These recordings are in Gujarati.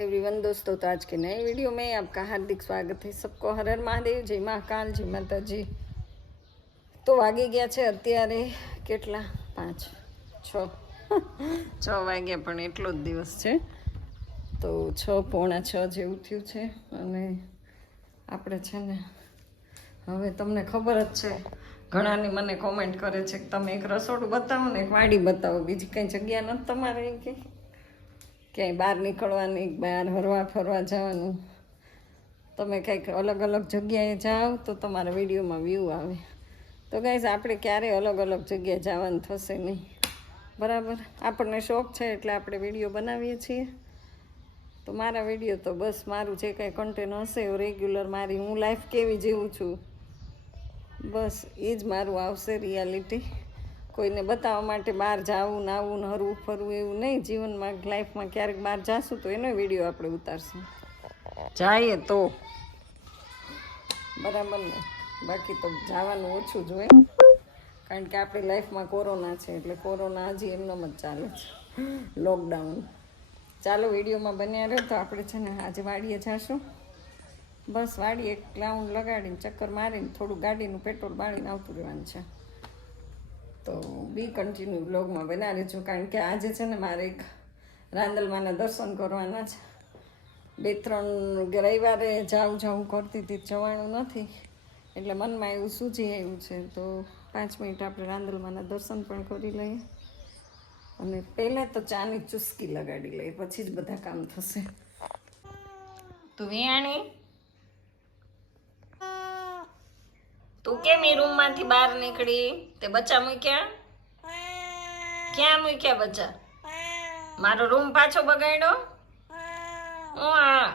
एवरीवन दोस्तों तो आज के नए वीडियो में आपका हार्दिक स्वागत है सबको હર હર મહાદેવ જય મહાકાલ જય માતાજી તો વાગી ગયા છે અત્યારે કેટલા પાંચ છ છ વાગ્યા પણ એટલો જ દિવસ છે તો છ પોણા છ જેવું થયું છે અને આપણે છે ને હવે તમને ખબર જ છે ઘણાની મને કોમેન્ટ કરે છે કે તમે એક રસોડું બતાવો ને એક વાડી બતાવો બીજી કંઈ જગ્યા નથી તમારે એમ કે ક્યાંય બહાર નીકળવાની, બહાર હરવા ફરવા જવાનું. તમે કંઈક અલગ અલગ જગ્યાએ જાઓ તો તમારા વિડીયોમાં વ્યૂ આવે. તો ગાઈઝ આપણે ક્યારેય અલગ અલગ જગ્યાએ જવાનું થશે નહીં. બરાબર? આપણને શોખ છે એટલે આપણે વીડિયો બનાવીએ છીએ. તો મારા વીડિયો તો બસ મારું જે કંઈ કન્ટેન હશે એવું રેગ્યુલર મારી હું લાઈફ કેવી જીવું છું. બસ એ જ મારું આવશે રિયાલિટી કોઈને બતાવવા માટે બહાર જાવું નાવું ને હરવું ફરવું એવું નહીં. જીવનમાં લાઈફમાં ક્યારેક બહાર જાશું તો એનો વીડિયો આપણે ઉતારશું. જઈએ તો. બરાબર ને? બાકી તો જવાનું ઓછું જ હોય. કારણ કે આપણી લાઈફમાં કોરોના છે એટલે કોરોના હજી એમનો જ ચાલે છે. લોકડાઉન. ચાલો વિડીયોમાં બન્યા રહ્યો તો આપણે છે ને આજે વાડીએ જાશું. બસ વાડી એક રાઉન્ડ લગાડીને ચક્કર મારીને થોડું ગાડીનું પેટ્રોલ બાળીને આવતું રહેવાનું છે. તો બી કન્ટિન્યુ બ્લોગમાં બનાવી છું. કારણ કે આજે છે ને મારે એક રાંદલમાના દર્શન કરવાના છે. બે ત્રણ રવિવારે જાઉં જાઉં કરતી હતી, જવાનું નથી. એટલે મનમાં એવું સૂજી આવ્યું છે. તો પાંચ મિનિટ આપણે રાંદલમાના દર્શન પણ કરી લઈએ. અને પહેલાં તો ચાની ચુસ્કી લગાડી લઈએ, પછી જ બધા કામ થશે. તું વિયાણી તું કેમ એ રૂમમાંથી બહાર નીકળી? તે બચ્ચા મૂક્યા? ક્યાં મૂક્યા બચ્ચા? મારો રૂમ પાછો બગાડ્યો? હું હા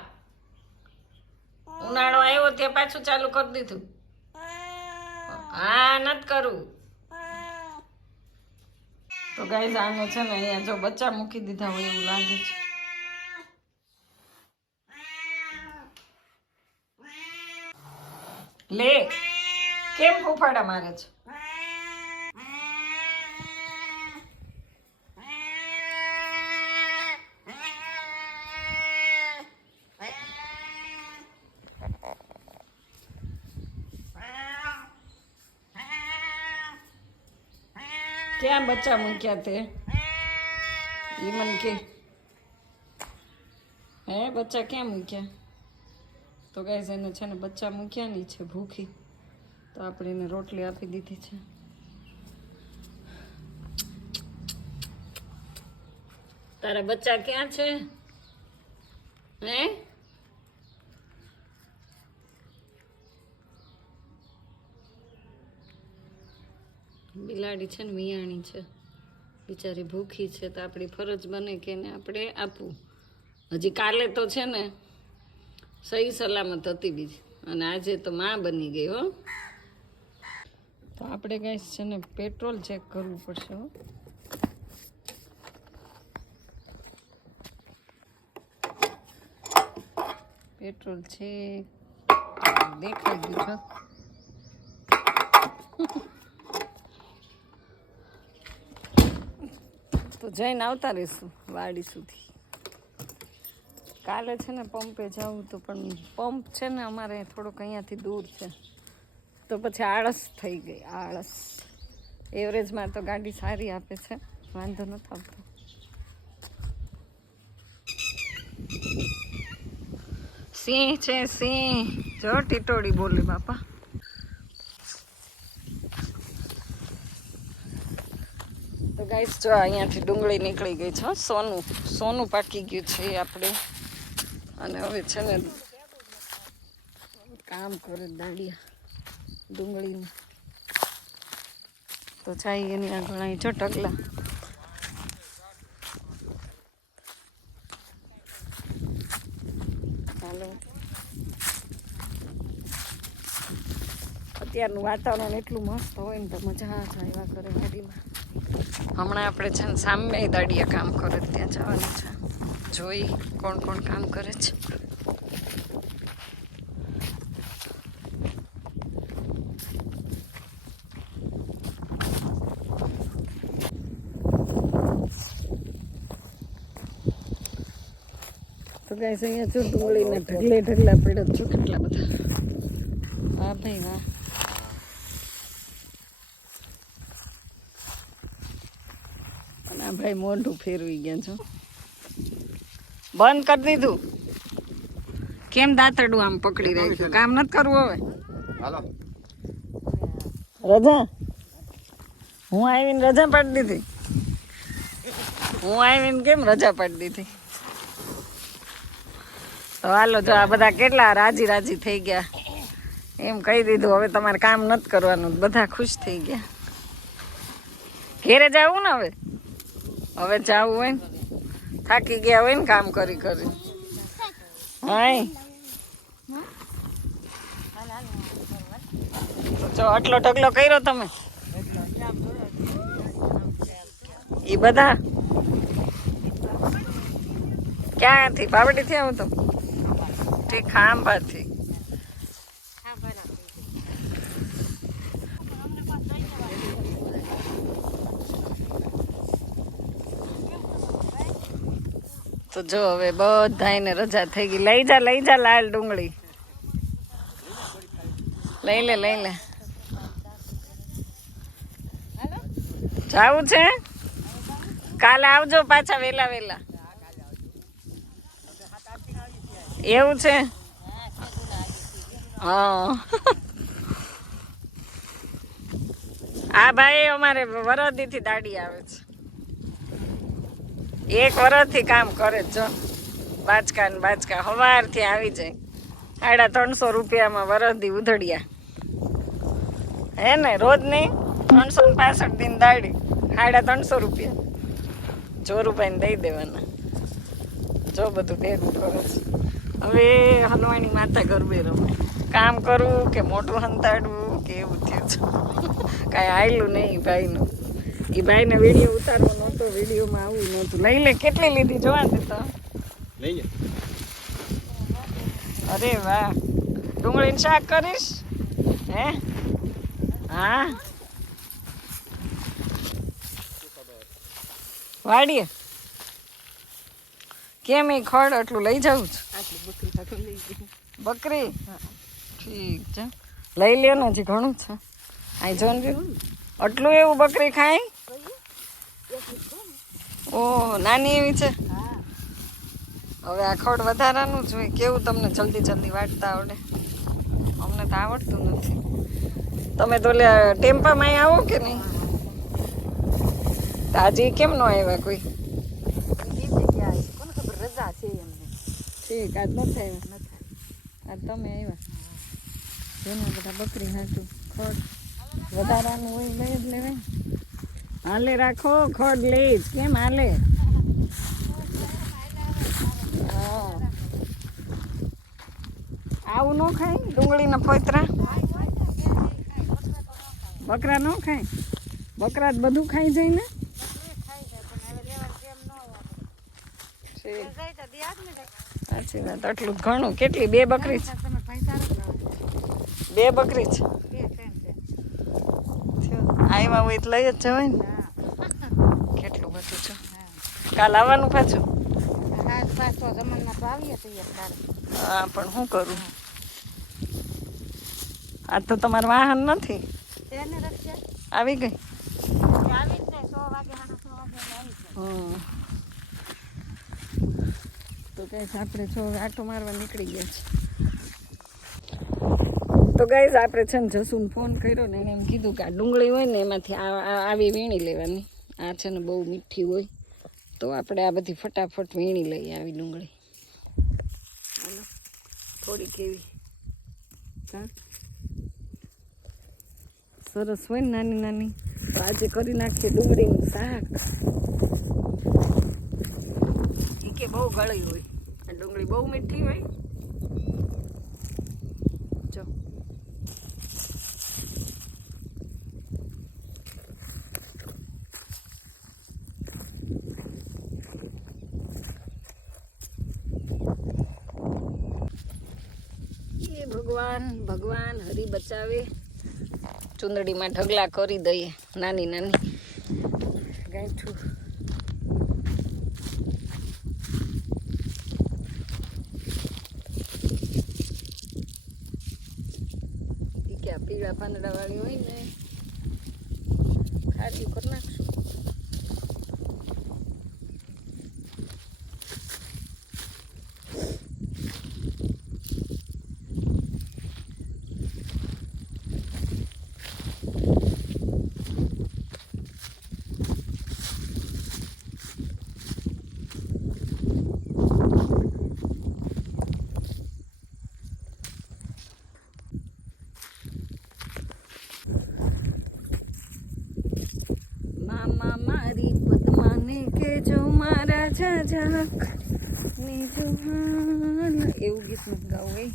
ઉનાળો આવ્યો ત્યાં પાછું ચાલુ કરી દીધું. હા, નથી કરું. તો ગાઈઝ આને છે ને અહીંયા જો બચ્ચા મૂકી દીધા હોય એવું લાગે છે. લે. કેમ ફૂફાડા મારે છે? ક્યાં બચ્ચા મૂક્યા તે? એ કે. હે, બચ્ચા ક્યાં મૂક્યા? તો ગાઈઝ એને છે ને બચ્ચા મૂક્યા નહીં છે ભૂખી. તો આપણે એને રોટલી આપી દીધી છે. તારા બચ્ચા ક્યાં છે? હે? બિલાડી છે ને મિયાણી છે. બિચારી ભૂખી છે તો આપણી ફરજ બને કે એને આપણે આપવું. હજી કાલે તો છે ને સહી સલામત હતી બીજી. અને આજે તો માં બની ગઈ હો. તો આપણે કંઈ છે ને પેટ્રોલ ચેક કરવું પડશે, હો. પેટ્રોલ છે દેખાઈ ગયું છો તો જઈને આવતા રહીશું, વાડી સુધી. કાલે છે ને પંપે જવું તો પણ પંપ છે ને અમારે થોડોક અહીંયાથી દૂર છે. તો પછી આળસ થઈ ગઈ, આળસ. એવરેજમાં તો ગાડી સારી આપે છે, વાંધો નથી આવતો સિંહ છે, સિંહ. જો ટીટોડી બોલે, બાપા. તો ગાઈસ, જો અહીંયાથી ડુંગળી નીકળી ગઈ છે સોનું સોનું પાકી ગયું છે આપણે. અને હવે છે ને કામ કરે દાડિયા. ડુંગળીનું. તો જાય એની આ ઘણા જો ટકલા હાલો. અત્યારનું વાતાવરણ એટલું મસ્ત હોય ને તો મજા જ આવ્યા કરે ગાડીમાં હમણાં આપણે છે ને સામે દાડિયા કામ કરે ત્યાં જવાનું છે. જોઈ કોણ કોણ કામ કરે છે. તો ગાઈસ અહીંયા જો ડુંગળીના ઢગલે ઢગલા પડ્યા છો કેટલા બધા. વાહ ભાઈ વાહ અને આ ભાઈ મોઢું ફેરવી ગયા છો. બંધ કરી દીધું. કેમ દાંતરડું આમ પકડી રાખ્યું? કામ નથી કરવું હવે? હાલો. રજા? હું આવીને રજા પાડી દીધી? હું આવીને કેમ રજા પાડી દીધી? તો હાલો, જો આ બધા કેટલા રાજી રાજી થઈ ગયા. એમ કહી દીધું, હવે તમારે કામ નથી કરવાનું, બધા ખુશ થઈ ગયા. ઘેરે જવું ને હવે? હવે જવું હોય ને? થાકી ગયા હોય ને કામ કરી કરી. હાય. જો આટલો ઢગલો કર્યો તમે? એ બધા? ક્યાંથી? પાવડીથી આવું તો? તે ખાંભાથી. તો જો હવે બધાને રજા થઈ ગઈ. લઈ જા લઈ જા લાલ ડુંગળી. લઈ લે લઈ લે. જાવું છે? કાલે આવજો પાછા વેલા વેલા. એવું છે? હા આ ભાઈ અમારે વરદીથી દાડી આવે છે. એક વરસથી કામ કરે છે જો. બાચકા ને બાચકા સવારથી આવી જાય. સાડા ત્રણસો રૂપિયામાં વરદી ઉધડિયા. હે ને રોજ નહીં? ત્રણસો ને પાસઠ દિન દાડી. સાડા ત્રણસો રૂપિયા. ચોરુભાઈને દઈ દેવાના. જો બધું ભેગું કરો છે. હવે હલવાણી માતા ગરબે રમે. કામ કરવું કે મોટું હંતાડવું કે એવું થયું છે. કાંઈ આવેલું નહીં ભાઈનું. એ ભાઈને વીડિયો ઉતારવો નહોતો વિડીયોમાં આવું નહોતું. લઈ લે કેટલી લીધી જોવા દે તો. લઈ લે. અરે વાહ. ડુંગળીનું શાક કરીશ? હે? હા? વાડીએ? કેમ એ ખડ આટલું લઈ જાઉં છું? બકરી ઠીક છે. લઈ લે ને, હજી ઘણું છે. આ જો આટલું એવું બકરી ખાય? ઓહ, નાની એવી છે? હવે આખોડ વધારાનું જ હોય. કેવું તમને જલ્દી જલ્દી વાટતા આવડે? અમને તો આવડતું નથી. તમે તો ટેમ્પામાં આવો કે નહીં? તો આજે કેમ ન આવ્યા કોઈ રજા છે એમને ઠીક આજ નથી આવ્યા આજ તમે આવ્યા જેના બધા બકરી હાચું ખડ વધારાનું હોય લઈ જ લેવાય. હાલે રાખો ખડ લઈ જ. કેમ હાલે. આવું ન ખાય ડુંગળીના ફોતરા બકરા ન ખાય? બકરા જ બધું ખાઈ જાય ને? સાચી વાત. આટલું ઘણું. કેટલી? બે બકરી છે. બે બકરી છે. આઈમાં હોય તો લઈ જ જવાય ને. કેટલું બધું છે. કાલ આવવાનું પાછું? હા પણ શું કરું? આ તો તમારું વાહન નથી. આવી ગઈ આવી જ જાય સો વાગે સાડા સો વાગે એટલે આવી જાય હમ. કઈ આપણે જો આટો મારવા નીકળી ગયા છે તો ગાઈઝ આપણે છે ને જસુને ફોન કર્યો ને એને એમ કીધું કે આ ડુંગળી હોય ને એમાંથી આવી વીણી લેવાની. આ છે ને બહુ મીઠી હોય. તો આપણે આ બધી ફટાફટ વીણી લઈએ આવી ડુંગળી. હાલો એવી. સરસ હોય ને નાની નાની. તો આજે કરી નાખીએ ડુંગળીનું શાક. કે બહુ ગળી હોય. ડુંગળી બહુ મીઠી હોય. જો. ભગવાન ભગવાન, હરી બચાવે. ચુંદડીમાં ઢગલા કરી દઈએ, નાની નાની. ગાંઠું પીળા પાંદડાવાળી હોય ને ખારી કરી નાખશું મામા મારી કેજો મારા જાજક ને જોહાન એવું ગીત મત ગાવું એ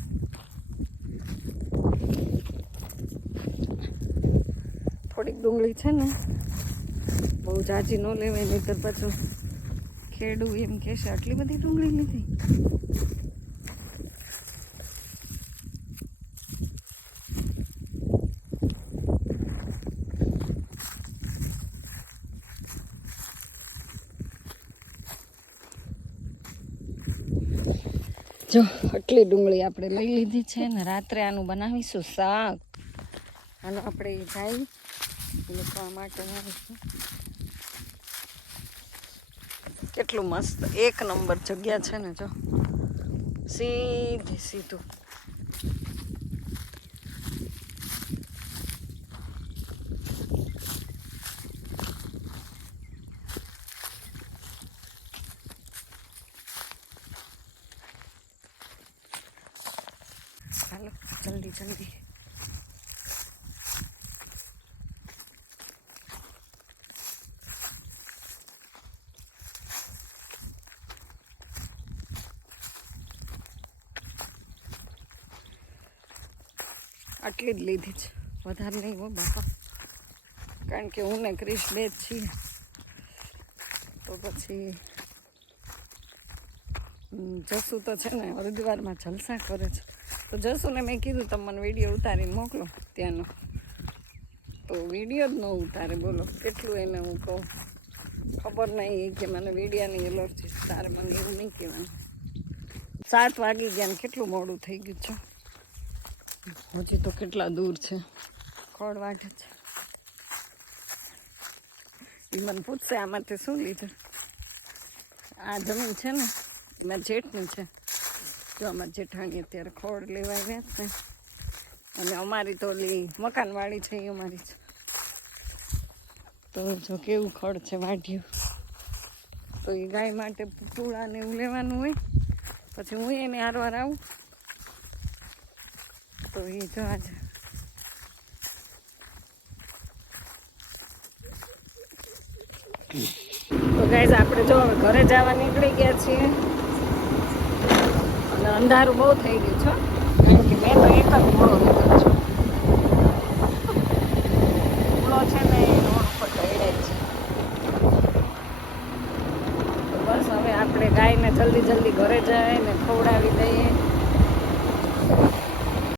થોડીક ડુંગળી છે ને, બહુ જાજી ન લેવાય, નહીતર પાછું ખેડું એમ કહેશે. આટલી બધી ડુંગળી લીધી? જો, આટલી ડુંગળી આપણે લઈ લીધી છે ને, રાત્રે આનું બનાવીશું શાક. હાલો આપણે જાય લખવા માટે કેટલું મસ્ત, એક નંબર જગ્યા છે ને, જો. સીધી સીધું હાલો જલ્દી જલ્દી આટલી જ લીધી છે. વધારે નહીં હો, બાપા. કારણ કે હું ને ક્રિશ બે જ છીએ. તો પછી જસુ તો છે ને હરિદ્વારમાં જલસા કરે છે. તો જસુને મેં કીધું, તમે મને વીડિયો ઉતારીને મોકલો ત્યાંનો. તો વીડિયો જ ન ઉતારે, બોલો. કેટલું એને હું કહું? ખબર નહીં કે મને વિડીયાની એલર્જી તારે મને એવું નહીં કહેવાનું. સાત વાગી ગયા કેટલું મોડું થઈ ગયું છે? હજી તો કેટલા દૂર છે? ખોડ વાગે છે? એ મને પૂછશે આમાંથી શું લીધું. આ જમીન છે ને એમાં જેઠની છે. જો અમારા જેઠાણી અત્યારે ખોડ લેવા આવ્યા છે. અને અમારી તો ઓલી મકાનવાળી છે એ અમારી છે. તો જો કેવું ખડ છે વાઢ્યું. તો એ ગાય માટે પૂળા એવું લેવાનું હોય. પછી હું એને હારવાર આવું. તો એ તો ગાઈઝ આપણે જો ઘરે જવા નીકળી ગયા છીએ. અને અંધારું બહુ થઈ ગયું છે, કારણ કે મેં તો એક જ મોડો લીધો છે. મૂળો છે ને એ રોડ ઉપર ચડાય છે. બસ હવે આપણે ગાયને જલ્દી જલ્દી ઘરે જાય ને ખવડાવી